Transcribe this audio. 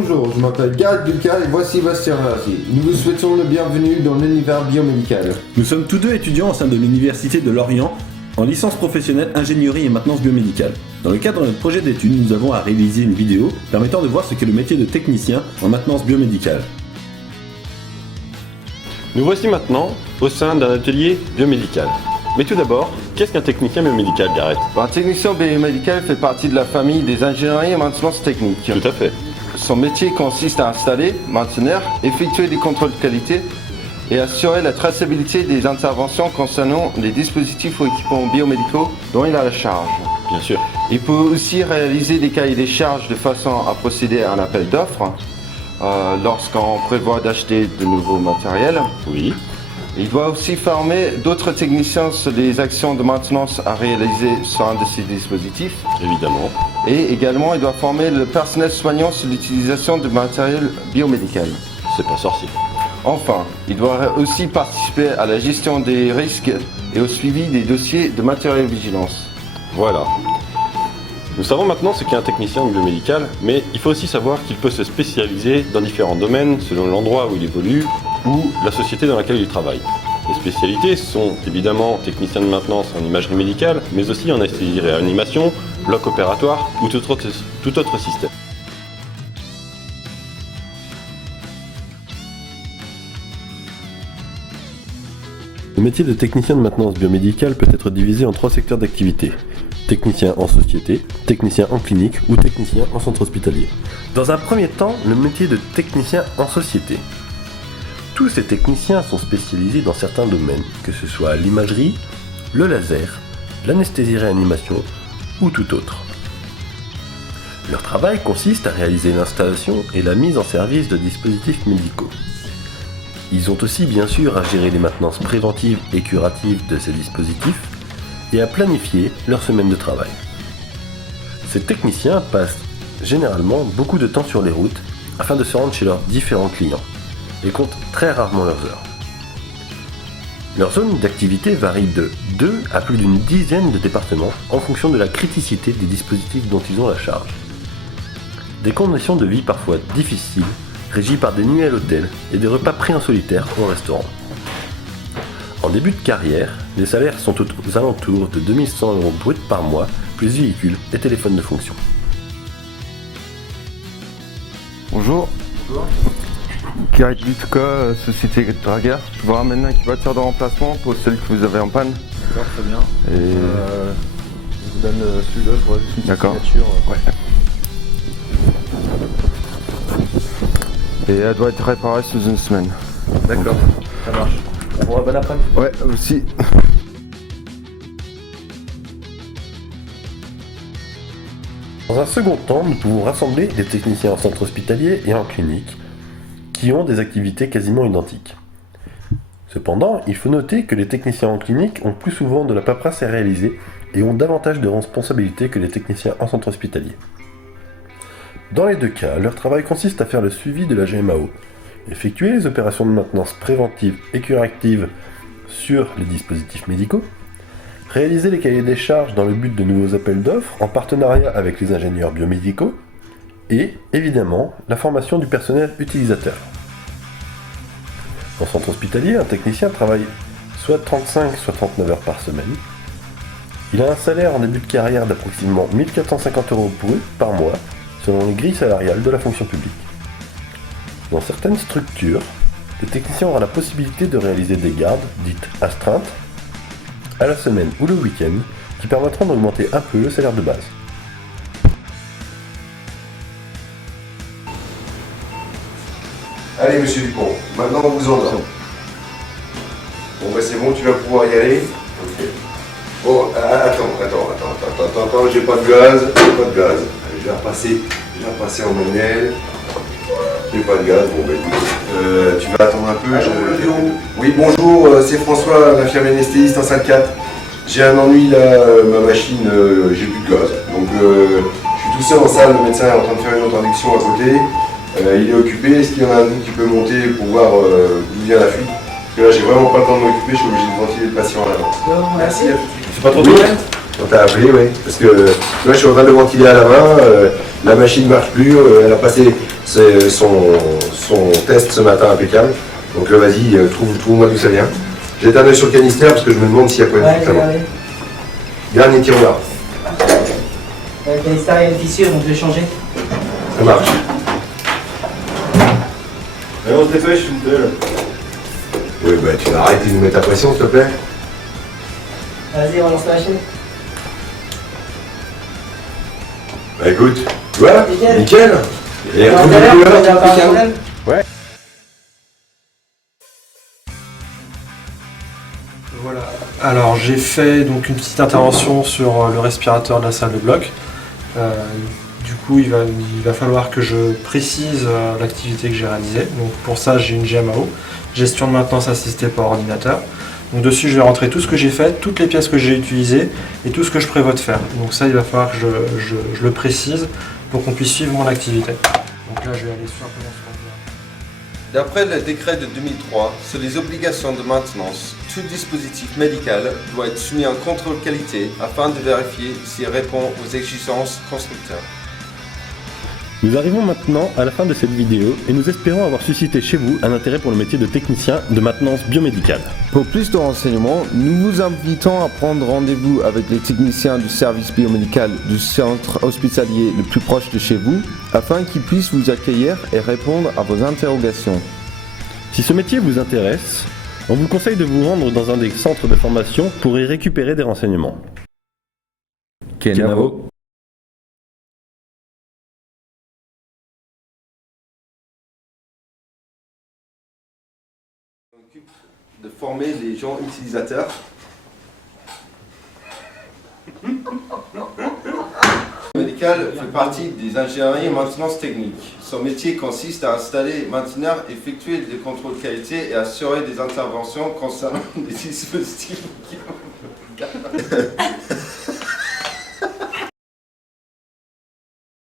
Bonjour, je m'appelle Gad Ducal et voici Bastien Rasi. Nous vous souhaitons le bienvenu dans l'univers biomédical. Nous sommes tous deux étudiants au sein de l'Université de Lorient en licence professionnelle ingénierie et maintenance biomédicale. Dans le cadre de notre projet d'études, nous avons à réaliser une vidéo permettant de voir ce qu'est le métier de technicien en maintenance biomédicale. Nous voici maintenant au sein d'un atelier biomédical. Mais tout d'abord, qu'est-ce qu'un technicien biomédical, Gareth? Un technicien biomédical fait partie de la famille des ingénieries et maintenance technique. Tout à fait. Son métier consiste à installer, maintenir, effectuer des contrôles de qualité et assurer la traçabilité des interventions concernant les dispositifs ou équipements biomédicaux dont il a la charge. Bien sûr. Il peut aussi réaliser des cahiers des charges de façon à procéder à un appel d'offres lorsqu'on prévoit d'acheter de nouveaux matériels. Oui. Il doit aussi former d'autres techniciens sur les actions de maintenance à réaliser sur un de ces dispositifs. Évidemment. Et également, il doit former le personnel soignant sur l'utilisation de matériel biomédical. C'est pas sorcier. Enfin, il doit aussi participer à la gestion des risques et au suivi des dossiers de matériel vigilance. Voilà. Nous savons maintenant ce qu'est un technicien biomédical, mais il faut aussi savoir qu'il peut se spécialiser dans différents domaines selon l'endroit où il évolue ou la société dans laquelle il travaille. Les spécialités sont évidemment technicien de maintenance en imagerie médicale, mais aussi en anesthésie-réanimation, bloc opératoire ou tout autre système. Le métier de technicien de maintenance biomédicale peut être divisé en 3 secteurs d'activité. Technicien en société, technicien en clinique ou technicien en centre hospitalier. Dans un premier temps, le métier de technicien en société. Tous ces techniciens sont spécialisés dans certains domaines, que ce soit l'imagerie, le laser, l'anesthésie-réanimation ou tout autre. Leur travail consiste à réaliser l'installation et la mise en service de dispositifs médicaux. Ils ont aussi bien sûr à gérer les maintenances préventives et curatives de ces dispositifs et à planifier leur semaine de travail. Ces techniciens passent généralement beaucoup de temps sur les routes afin de se rendre chez leurs différents clients et comptent très rarement leurs heures. Leur zone d'activité varie de 2 à plus d'une dizaine de départements en fonction de la criticité des dispositifs dont ils ont la charge. Des conditions de vie parfois difficiles, régies par des nuits à l'hôtel et des repas pris en solitaire au restaurant. En début de carrière, les salaires sont aux alentours de 2100 € bruts par mois, plus véhicules et téléphones de fonction. Bonjour. Bonjour. Gareth Ducal, Société Draguer. Je vous ramène un équipeur de remplacement pour celui que vous avez en panne. D'accord, très bien. Et... je vous donne celui-là, je vois juste une D'accord. signature. Ouais. Et elle doit être réparée sous une semaine. D'accord, ça marche. Bon, bon après-midi. Ouais, aussi. Dans un second temps, nous pouvons rassembler les techniciens en centre hospitalier et en clinique, qui ont des activités quasiment identiques. Cependant, il faut noter que les techniciens en clinique ont plus souvent de la paperasse à réaliser et ont davantage de responsabilités que les techniciens en centre hospitalier. Dans les deux cas, leur travail consiste à faire le suivi de la GMAO, effectuer les opérations de maintenance préventive et curative sur les dispositifs médicaux, réaliser les cahiers des charges dans le but de nouveaux appels d'offres en partenariat avec les ingénieurs biomédicaux, et, évidemment, la formation du personnel utilisateur. En centre hospitalier, un technicien travaille soit 35 soit 39 heures par semaine. Il a un salaire en début de carrière d'approximativement 1450 € brut par mois, selon les grilles salariales de la fonction publique. Dans certaines structures, le technicien aura la possibilité de réaliser des gardes, dites astreintes, à la semaine ou le week-end, qui permettront d'augmenter un peu le salaire de base. Allez, monsieur Dupont, maintenant on vous endort. Bon, bah c'est bon, tu vas pouvoir y aller. Ok. Bon, attends, j'ai pas de gaz, Allez, je vais repasser en manuel. J'ai pas de gaz, bon, bah écoute, tu vas attendre un peu. Oui, bonjour, c'est François, l'infirmier anesthésiste en salle 4. J'ai un ennui là, ma machine, j'ai plus de gaz. Donc, je suis tout seul en salle, le médecin est en train de faire une autre induction à côté. Il est occupé, est-ce qu'il y en a un qui peut monter pour voir d'où vient la fuite? Parce que là j'ai vraiment pas le temps de m'occuper, je suis obligé de ventiler le patient à l'avance. Merci, à tout de suite. C'est pas trop de problème. On t'a appelé, oui. Parce que moi, je suis en train de le ventiler à la main, la machine ne marche plus, elle a passé son test ce matin impeccable. Donc vas-y, trouve-moi d'où ça vient. Jette un œil sur le canister parce que je me demande s'il y a quoi de regardez. Dernier tiroir. Le canister, il y a une fissure, donc je vais changer. Ça marche. Allez, on se dépêche, s'il vous plaît. Oui, bah tu vas arrêter de nous mettre la pression, s'il te plaît. Vas-y, relance la machine. Bah écoute, tu vois, Nickel. nickel. Et Alors, retrouve tout à l'heure, le vous avez couleur, encore un impeccable. problème. Voilà. Alors j'ai fait donc une petite intervention sur le respirateur de la salle de bloc. Du coup il va falloir que je précise l'activité que j'ai réalisée. Donc pour ça j'ai une GMAO, gestion de maintenance assistée par ordinateur. Donc dessus je vais rentrer tout ce que j'ai fait, toutes les pièces que j'ai utilisées et tout ce que je prévois de faire. Donc ça il va falloir que je le précise pour qu'on puisse suivre mon activité. Donc là je vais aller simplement sur D'après le décret de 2003 sur les obligations de maintenance, tout dispositif médical doit être soumis à un contrôle qualité afin de vérifier s'il répond aux exigences constructeurs. Nous arrivons maintenant à la fin de cette vidéo et nous espérons avoir suscité chez vous un intérêt pour le métier de technicien de maintenance biomédicale. Pour plus de renseignements, nous vous invitons à prendre rendez-vous avec les techniciens du service biomédical du centre hospitalier le plus proche de chez vous, afin qu'ils puissent vous accueillir et répondre à vos interrogations. Si ce métier vous intéresse, on vous conseille de vous rendre dans un des centres de formation pour y récupérer des renseignements. Kenavo. De former les gens utilisateurs. Le médical fait partie des ingénieries et maintenance technique. Son métier consiste à installer, maintenir, effectuer des contrôles qualité et assurer des interventions concernant les dispositifs.